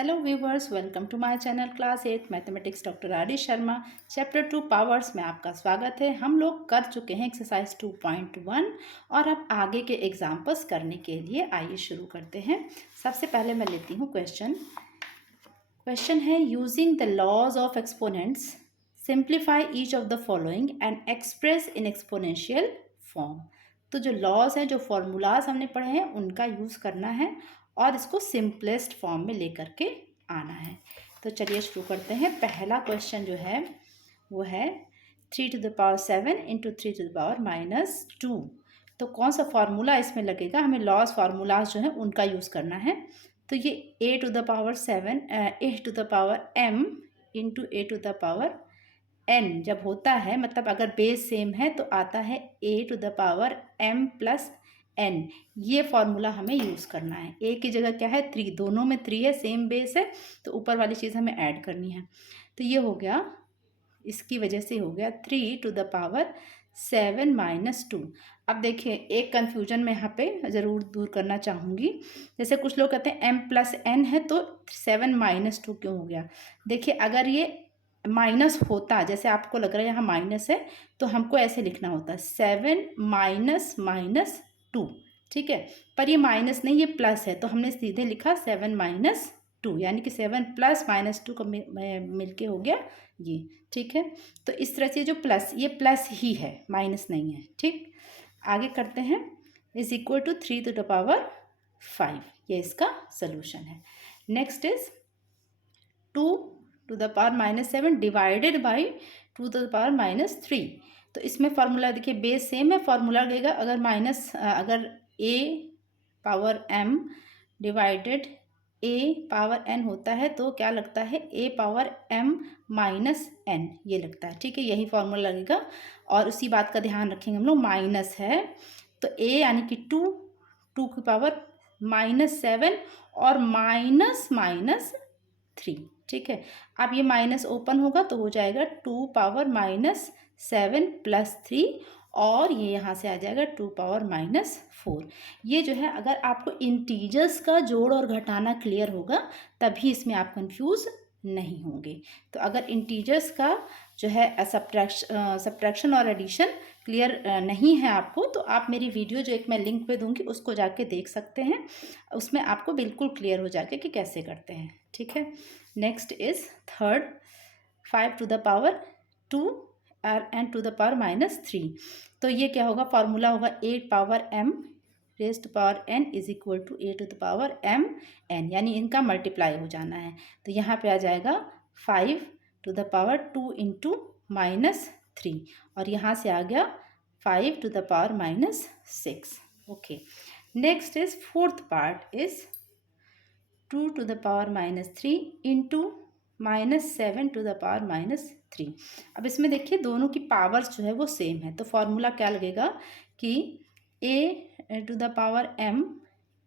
Hello viewers, welcome to my channel class 8 mathematics doctor R D Sharma. Chapter 2 powers में आपका स्वागत है। हम लोग कर चुके हैं एक्सरसाइज 2.1 और अब आगे के एग्जाम्पल्स करने के लिए आइए शुरू करते हैं। सबसे पहले मैं लेती हूँ क्वेश्चन है using the laws of exponents simplify each of the following and express in exponential form. तो जो लॉज हैं, जो फॉर्मूलाज हमने पढ़े हैं, उनका यूज़ करना है और इसको सिंपलेस्ट फॉर्म में लेकर के आना है। तो चलिए शुरू करते हैं। पहला क्वेश्चन जो है वो है 3⁻7 इंटू 3⁻−2। तो कौन सा फार्मूला इसमें लगेगा? हमें लॉस फार्मूलाज जो है उनका यूज़ करना है। तो ये a⁻m इंटू a⁻n जब होता है, मतलब अगर बेस सेम है तो आता है a⁻m + n। ये फॉर्मूला हमें यूज़ करना है। a की जगह क्या है? 3। दोनों में 3 है, सेम बेस है, तो ऊपर वाली चीज़ हमें ऐड करनी है। तो ये हो गया, इसकी वजह से हो गया 3⁻7 - 2। अब देखिए, एक कन्फ्यूजन मैं यहाँ पे ज़रूर दूर करना चाहूँगी। जैसे कुछ लोग कहते हैं m + n है तो 7 - 2 क्यों हो गया? देखिए, अगर ये माइनस होता, जैसे आपको लग रहा है यहाँ माइनस है, तो हमको ऐसे लिखना होता है 7 - -2। ठीक है, पर ये माइनस नहीं, ये प्लस है, तो हमने सीधे लिखा 7 - 2, यानी कि 7 + -2 को मिल के हो गया ये। ठीक है, तो इस तरह से जो प्लस, ये प्लस ही है, माइनस नहीं है। ठीक, आगे करते हैं। = 3⁵, ये इसका सोल्यूशन है। Next is 2⁻7 divided by 2⁻3। तो इसमें फार्मूला देखिए, बेस सेम है, फार्मूला लगेगा अगर a⁻m डिवाइडेड a⁻n होता है तो क्या लगता है? a⁻m - n, ये लगता है। ठीक है, यही फार्मूला लगेगा। और उसी बात का ध्यान रखेंगे हम लोग, माइनस है तो a यानी कि 2 की पावर -7 और -3। ठीक है, अब ये माइनस ओपन होगा तो हो जाएगा 2⁻−7 + 3 और ये यहाँ से आ जाएगा 2⁻−4। ये जो है, अगर आपको इंटीजर्स का जोड़ और घटाना क्लियर होगा तभी इसमें आप कंफ्यूज नहीं होंगे। तो अगर इंटीजर्स का जो है सब्ट्रैक्शन और एडिशन क्लियर नहीं है आपको, तो आप मेरी वीडियो जो एक मैं लिंक पे दूंगी उसको जाके देख सकते हैं। उसमें आपको बिल्कुल क्लियर हो जाएगा कि कैसे करते हैं। ठीक है, next is third 5⁻2 and to⁻−3। तो ये क्या होगा? फार्मूला होगा 8⁻m raised to power n = a⁻m n, यानी इनका मल्टीप्लाई हो जाना है। तो यहाँ पे आ जाएगा 5⁻2 इंटू -3 और यहाँ से आ गया 5⁻6। Okay, next is fourth part is 2⁻³ into -7⁻3। अब इसमें देखिए, दोनों की पावर्स जो है वो सेम है, तो फॉर्मूला क्या लगेगा कि a⁻m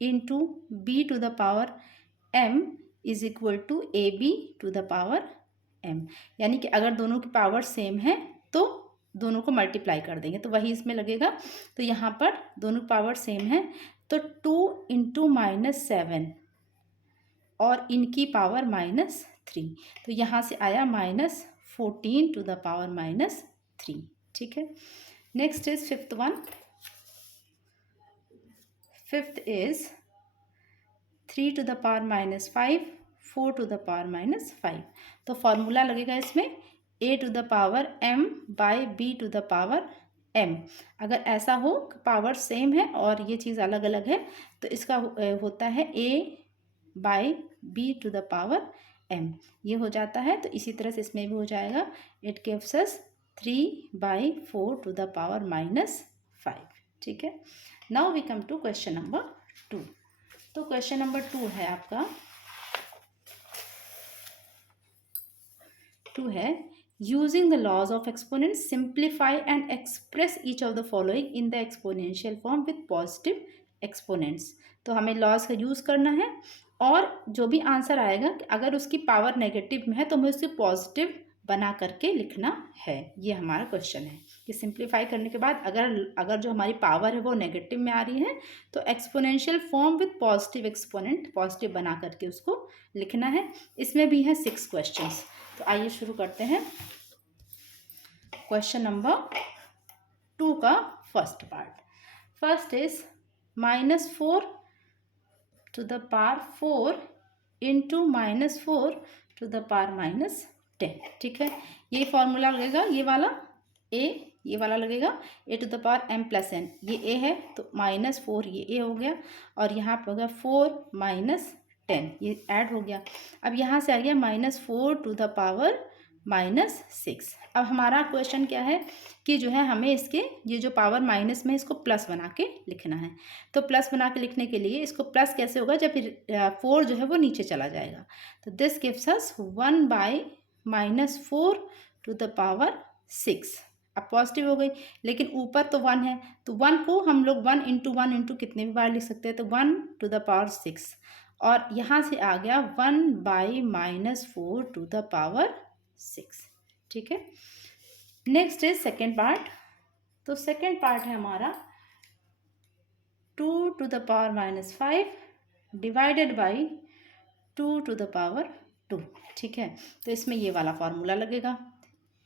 इंटू b⁻m = ab⁻m, यानी कि अगर दोनों की पावर सेम है तो दोनों को मल्टीप्लाई कर देंगे, तो वही इसमें लगेगा। तो यहाँ पर दोनों पावर सेम है तो 2 इंटू -7 और इनकी पावर -3, तो यहाँ से आया -14⁻3। ठीक है, next is fifth one. Fifth is 3⁻5 4⁻5। तो फॉर्मूला लगेगा इसमें a⁻m बाई b⁻m। अगर ऐसा हो पावर सेम है और ये चीज़ अलग अलग है तो इसका होता है a/b⁻m, ये हो जाता है। तो इसी तरह से इसमें भी हो जाएगा। It gives us 3/4⁻5। ठीक है, now we come to question number 2। तो क्वेश्चन नंबर 2 है आपका, 2 है using the laws of exponent simplify and express each of the following in the exponential form with positive exponents. तो हमें लॉज का use करना है और जो भी आंसर आएगा, अगर उसकी पावर नेगेटिव में है तो हमें उसकी पॉजिटिव बना करके लिखना है। ये हमारा क्वेश्चन है कि सिंप्लीफाई करने के बाद अगर जो हमारी पावर है वो नेगेटिव में आ रही है तो exponential form with positive exponent, positive बना करके उसको लिखना है। इसमें भी है 6 क्वेश्चंस। तो आइए शुरू करते हैं। क्वेश्चन नंबर 2 का first part. First is -4 to the power 4 into -4 to the power -10। ठीक है, ये फॉर्मूला लगेगा, ये वाला a, ये वाला लगेगा a to the power m plus n। ये a है तो -4 ये a हो गया और यहाँ पर होगा 4 - 10, ये ऐड हो गया। अब यहाँ से आ गया -4 to the power -6। अब हमारा क्वेश्चन क्या है कि जो है हमें इसके ये जो पावर माइनस में इसको प्लस बना के लिखना है। तो प्लस बना के लिखने के लिए इसको प्लस कैसे होगा, जब 4 जो है वो नीचे चला जाएगा। तो this gives us 1/-4 to the power 6। अब पॉजिटिव हो गई लेकिन ऊपर तो 1 है तो 1 को हम लोग 1 × 1 × कितने भी बार लिख सकते हैं, तो 1 to the power 6। और यहाँ से आ गया 1/-4 to the power 6। ठीक है, नेक्स्ट इज सेकेंड पार्ट। तो सेकेंड पार्ट है हमारा 2 to the power -5 divided by 2 to the power 2। ठीक है, तो इसमें ये वाला फॉर्मूला लगेगा।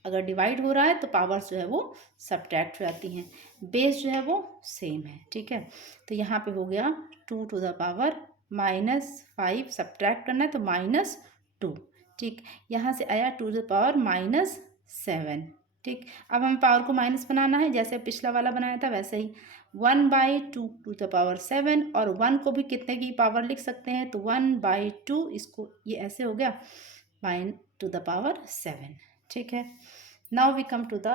अगर डिवाइड हो रहा है तो पावर्स जो है वो सब्ट्रैक्ट हो जाती हैं, बेस जो है वो सेम है। ठीक है, तो यहाँ पे हो गया 2 to the power -5, सब्ट्रैक्ट करना है तो -2। ठीक, यहाँ से आया 2 to the power -7। ठीक, अब हमें पावर को माइनस बनाना है, जैसे पिछला वाला बनाया था वैसे ही 1/2 to the power 7। और 1 को भी कितने की पावर लिख सकते हैं, तो 1/2, इसको ये ऐसे हो गया to the power 7। ठीक है, now we come to the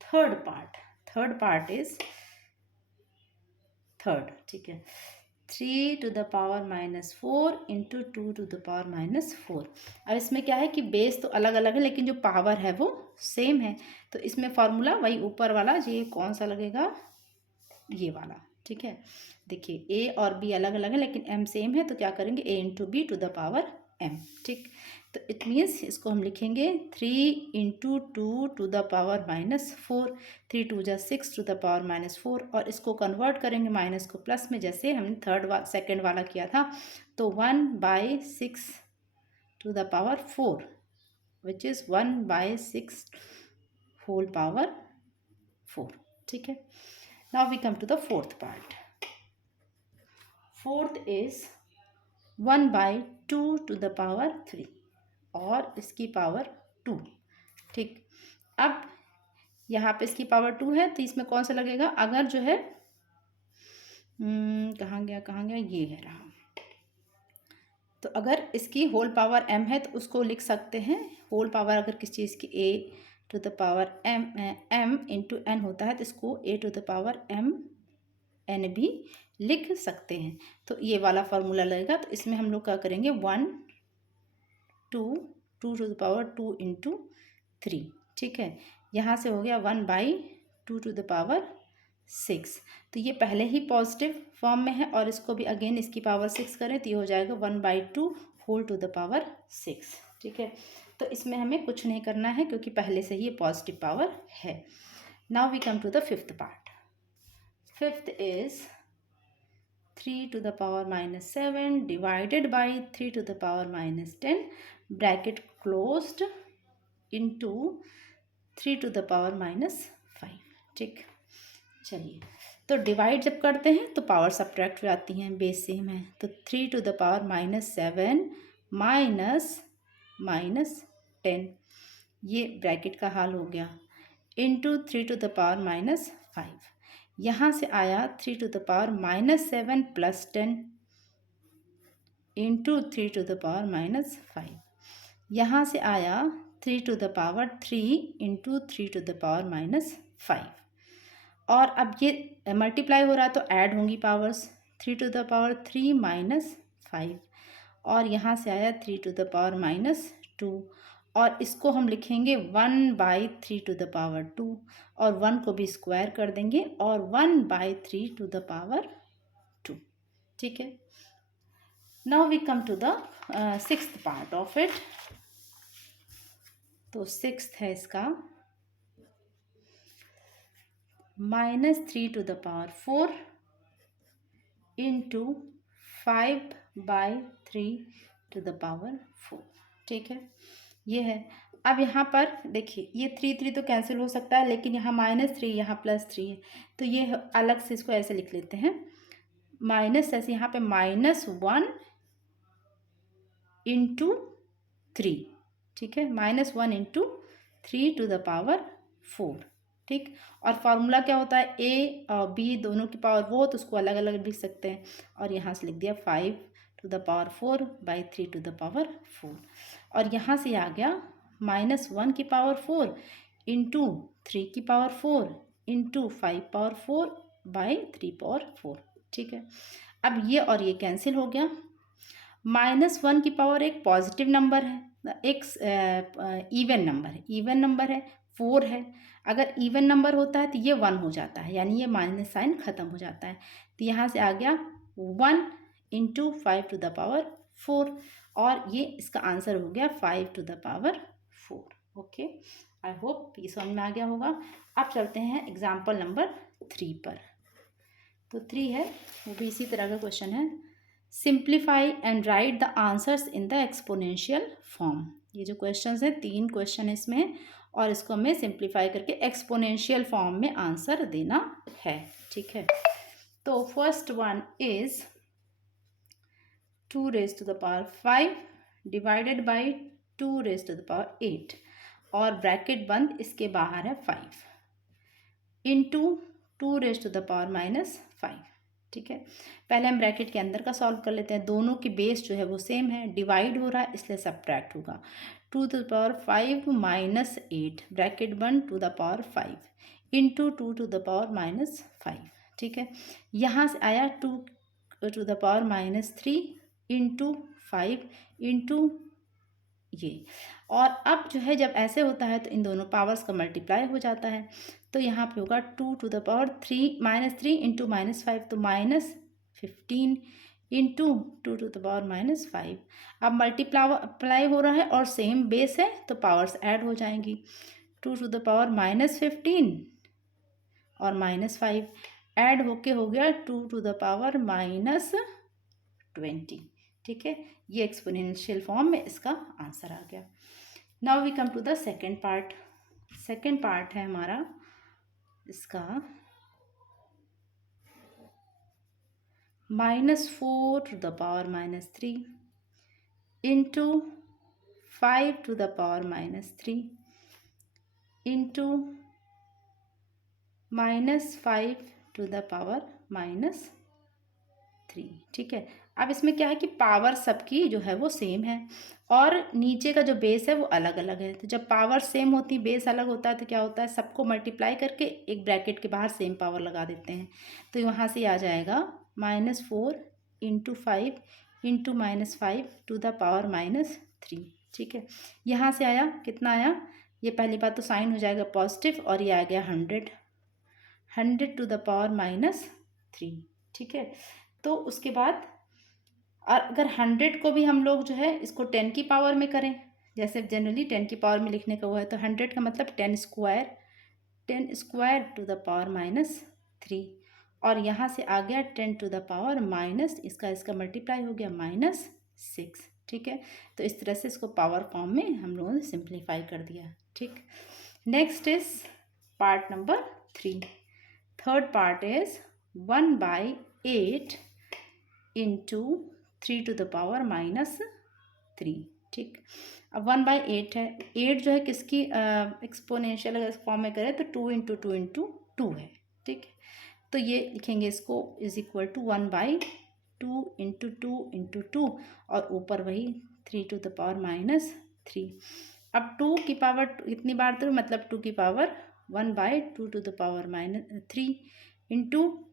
third part. Third part is third. ठीक है, 3 to the power -4 × 2 to the power -4। अब इसमें क्या है कि बेस तो अलग अलग है लेकिन जो पावर है वो सेम है। तो इसमें फॉर्मूला वही ऊपर वाला, ये कौन सा लगेगा, ये वाला। ठीक है, देखिए a और b अलग अलग है लेकिन m सेम है, तो क्या करेंगे a × b to the power m। ठीक, तो इट मीन्स इसको हम लिखेंगे 3 × 2 to the power -4, 3 × 2 = 6 to the power -4। और इसको कन्वर्ट करेंगे माइनस को प्लस में, जैसे हमने सेकेंड वाला किया था। तो 1/6 to the power 4 which is 1/6 whole power 4। ठीक है, now we come to the fourth part. Fourth is 1/2 to the power 3 और इसकी पावर 2। ठीक, अब यहाँ पे इसकी पावर 2 है तो इसमें कौन सा लगेगा, अगर जो है कहाँ गया, ये है रहा। तो अगर इसकी होल पावर m है तो उसको लिख सकते हैं, होल पावर अगर किस चीज़ की a to the power m × n होता है तो इसको a to the power m n भी लिख सकते हैं। तो ये वाला फॉर्मूला लगेगा। तो इसमें हम लोग क्या करेंगे, 1 2 to the power 2 × 3। ठीक है, यहाँ से हो गया 1/2 to the power 6। तो ये पहले ही पॉजिटिव फॉर्म में है और इसको भी अगेन इसकी पावर 6 करें तो ये हो जाएगा 1/2 होल टू द पावर 6। ठीक है, तो इसमें हमें कुछ नहीं करना है क्योंकि पहले से ही ये पॉजिटिव पावर है। Now we come to the fifth part. Fifth is 3 to the power -7 divided by 3 to the power -10 bracket closed into 3 to the power -5। ठीक, चलिए, तो डिवाइड जब करते हैं तो पावर सब्ट्रैक्ट हो जाती हैं, बेस सेम है। तो 3 to the power -7 -10, ये ब्रैकेट का हाल हो गया, इनटू 3 to the power -5। यहाँ से आया 3 to the power -7 + 10 into 3 to the power -5। यहाँ से आया 3 to the power 3 into 3 to the power -5। और अब ये मल्टीप्लाई हो रहा है तो ऐड होंगी पावर्स, 3 to the power 3 -5 और यहाँ से आया 3 to the power -2 और इसको हम लिखेंगे 1/3 to the power 2 और 1 को भी स्क्वायर कर देंगे और 1/3 to the power 2। ठीक है, now we come to the sixth part of it. तो सिक्स्थ है इसका -3⁴ इंटू 5/3⁴। ठीक है, ये है। अब यहाँ पर देखिए ये 3 तो कैंसिल हो सकता है, लेकिन यहाँ -3 यहाँ +3 है, तो ये अलग से इसको ऐसे लिख लेते हैं माइनस, ऐसे यहाँ पे -1 इंटू 3। ठीक है, -1 इंटू 3⁴। ठीक, और फार्मूला क्या होता है, a और b दोनों की पावर वो, तो उसको अलग अलग लिख सकते हैं, और यहाँ से लिख दिया 5⁴/3⁴। और यहाँ से आ गया -1⁴ इंटू 3⁴ इंटू 5⁴/3⁴। ठीक है, अब ये और ये कैंसिल हो गया। -1 एक पॉजिटिव नंबर है, एक इवन नंबर है, 4 है। अगर इवन नंबर होता है तो ये 1 हो जाता है, यानी ये माइनस साइन ख़त्म हो जाता है। तो यहाँ से आ गया 1 इंटू 5⁴, और ये इसका आंसर हो गया 5⁴। ओके, आई होप ये समझ में आ गया होगा। अब चलते हैं एग्जाम्पल नंबर 3 पर। तो 3 है, वो भी इसी तरह का क्वेश्चन है। Simplify and right the answers in the exponential form. ये जो क्वेश्चंस हैं 3 क्वेश्चन इसमें, और इसको हमें सिंप्लीफाई करके एक्सपोनेंशियल फॉर्म में आंसर देना है। ठीक है, तो first one is 2⁵ divided by 2⁸, और ब्रैकेट बंद, इसके बाहर है 5 इंटू 2⁻⁻5। ठीक है, पहले हम ब्रैकेट के अंदर का सॉल्व कर लेते हैं। दोनों की बेस जो है वो सेम है, डिवाइड हो रहा है इसलिए सब्ट्रैक्ट होगा। 2⁵ -8 ब्रैकेट बंद 2⁵ इंटू 2⁻⁻5। ठीक है, यहाँ से आया 2⁻³ इंटू 5 इंटू ये, और अब जो है जब ऐसे होता है तो इन दोनों पावर्स का मल्टीप्लाई हो जाता है। तो यहाँ पे होगा 2⁻³ इंटू -5, तो -15 इंटू 2⁻⁻5। अब मल्टीप्लाई हो रहा है और सेम बेस है तो पावर्स ऐड हो जाएंगी। 2⁻⁻15 और -5 ऐड होके हो गया 2⁻⁻20। ठीक है, ये एक्सपोनेंशियल फॉर्म में इसका आंसर आ गया। Now we come to the second part. Second part है हमारा इसका -4⁻³ इंटू 5⁻³ इंटू -5⁻3। ठीक है, अब इसमें क्या है कि पावर सबकी जो है वो सेम है, और नीचे का जो बेस है वो अलग अलग है। तो जब पावर सेम होती, बेस अलग होता है, तो क्या होता है, सबको मल्टीप्लाई करके एक ब्रैकेट के बाहर सेम पावर लगा देते हैं। तो यहाँ से आ जाएगा -4 इंटू 5 इंटू -5⁻3। ठीक है, यहाँ से आया कितना आया, ये पहली बात तो साइन हो जाएगा पॉजिटिव, और ये आ गया 100⁻3। ठीक है, तो उसके बाद अगर 100 को भी हम लोग जो है इसको 10 की पावर में करें, जैसे जनरली 10 की पावर में लिखने का हुआ है, तो 100 का मतलब 10 स्क्वायर (10⁻3), और यहाँ से आ गया 10⁻⁻, इसका मल्टीप्लाई हो गया -6। ठीक है, तो इस तरह से इसको पावर फॉर्म में हम लोगों ने सिंप्लीफाई कर दिया। ठीक, next is part number 3। Third part is 1/8 into 3⁻⁻3। ठीक, अब 1/8 है, 8 जो है किसकी एक्सपोनेंशियल अगर फॉर्म में करें तो 2 इंटू 2 इंटू 2 है। ठीक, तो ये लिखेंगे इसको is equal to 1/2 into 2 into 2, और ऊपर वही 3⁻3। अब 2 की पावर इतनी बार तो मतलब 2 की पावर 1/2⁻³ इंटू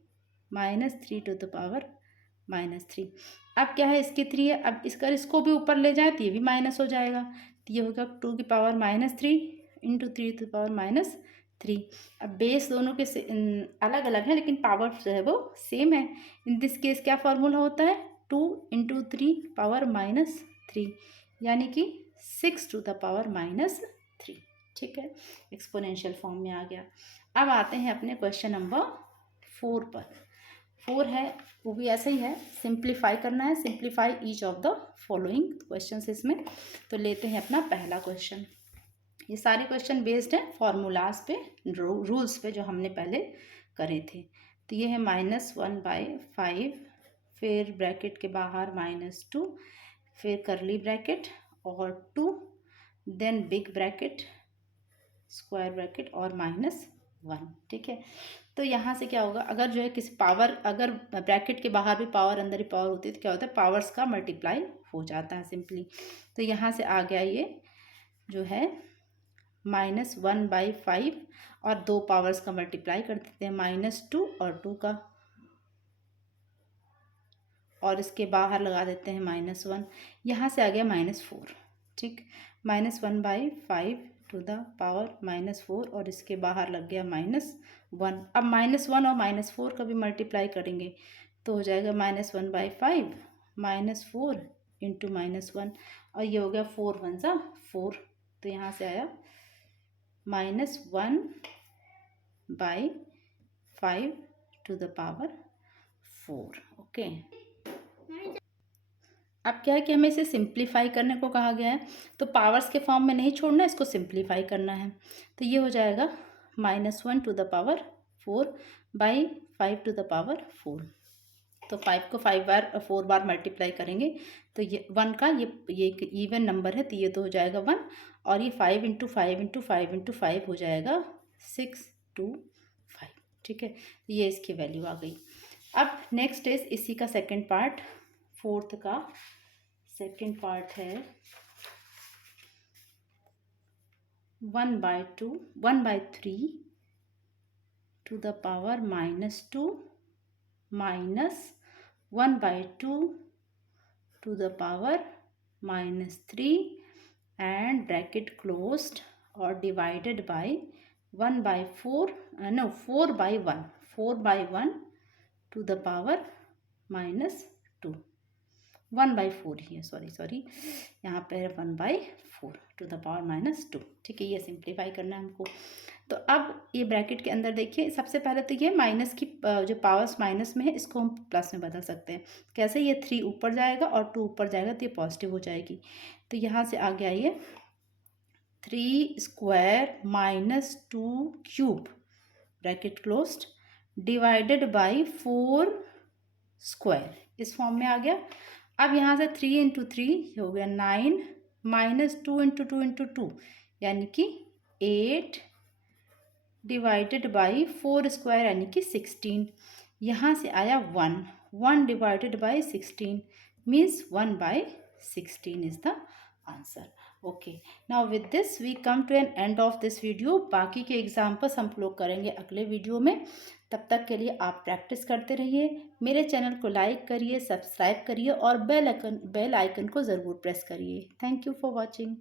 -3⁻3। अब क्या है, इसकी 3 है, अब इसको भी ऊपर ले जाए तो ये भी माइनस हो जाएगा, तो ये होगा 2 की पावर -3 इंटू 3⁻3। अब बेस दोनों के अलग अलग है, लेकिन पावर जो है वो सेम है। इन दिस केस क्या फार्मूला होता है, 2 इंटू 3⁻3, यानी कि 6⁻3। 3। ठीक है, एक्सपोनेंशियल फॉर्म में आ गया। अब आते हैं अपने क्वेश्चन नंबर 4 पर। 4 है, वो भी ऐसे ही है, सिंप्लीफाई करना है, simplify each of the following questions इसमें। तो लेते हैं अपना पहला क्वेश्चन। ये सारे क्वेश्चन बेस्ड हैं फार्मूलाज पे, रूल्स पे जो हमने पहले करे थे। तो ये है -1/5, फिर ब्रैकेट के बाहर -2, फिर करली ब्रैकेट और 2, then big bracket, square bracket और -1। ठीक है, तो यहाँ से क्या होगा, अगर जो है किसी पावर, अगर ब्रैकेट के बाहर भी पावर अंदर ही पावर होती है तो क्या होता है, पावर्स का मल्टीप्लाई हो जाता है सिंपली। तो यहाँ से आ गया ये जो है -1/5 और 2 पावर्स का मल्टीप्लाई कर देते हैं, -2 और 2 का, और इसके बाहर लगा देते हैं -1। यहाँ से आ गया -4। ठीक, -1/5 टू द पावर -4 और इसके बाहर लग गया -1। अब -1 और -4 का भी मल्टीप्लाई करेंगे तो हो जाएगा -1/5 -4 इंटू -1, और ये हो गया 4 1 सा 4। तो यहाँ से आया -1/5 टू द पावर 4। ओके, अब क्या है कि हमें इसे सिंप्लीफाई करने को कहा गया है, तो पावर्स के फॉर्म में नहीं छोड़ना, इसको सिंप्लीफाई करना है। तो ये हो जाएगा -1 to the power 4/5 to the power 4। तो 5 को 5 बार 4 बार मल्टीप्लाई करेंगे तो ये 1 का ये इवन नंबर है, तो ये तो हो जाएगा 1, और ये 5 इंटू 5 इंटू 5 इंटू 5 हो जाएगा 625। ठीक है, ये इसकी वैल्यू आ गई। अब नेक्स्ट इज इसी का सेकंड पार्ट, 4th का सेकंड पार्ट है 1/3 to the power -2 minus 1/2 to the power -3 and bracket closed और divided by 4/1 to the power -2, 1/4 ही है, सॉरी यहाँ पे 1/4 टू द पावर -2। ठीक है, ये सिंप्लीफाई करना है हमको। तो अब ये ब्रैकेट के अंदर देखिए, सबसे पहले तो ये माइनस की जो पावर्स माइनस में है इसको हम प्लस में बदल सकते हैं। कैसे, ये 3 ऊपर जाएगा और 2 ऊपर जाएगा तो ये पॉजिटिव हो जाएगी। तो यहाँ से आ गया ये 3 square -2 cube bracket closed divided by 4 square, इस फॉर्म में आ गया। अब यहाँ से 3 इंटू 3 हो गया 9, -2 इंटू 2 इंटू 2 यानी कि 8 डिवाइडेड बाई 4 स्क्वायर यानी कि 16। यहाँ से आया 1 divided by 16 means 1/16 is the answer. Okay, now with this we come to an end of this video. बाकी के एग्जाम्पल्स हम लोग करेंगे अगले वीडियो में। तब तक के लिए आप प्रैक्टिस करते रहिए। मेरे चैनल को लाइक करिए, सब्सक्राइब करिए और बेल आइकन को ज़रूर प्रेस करिए। Thank you for watching.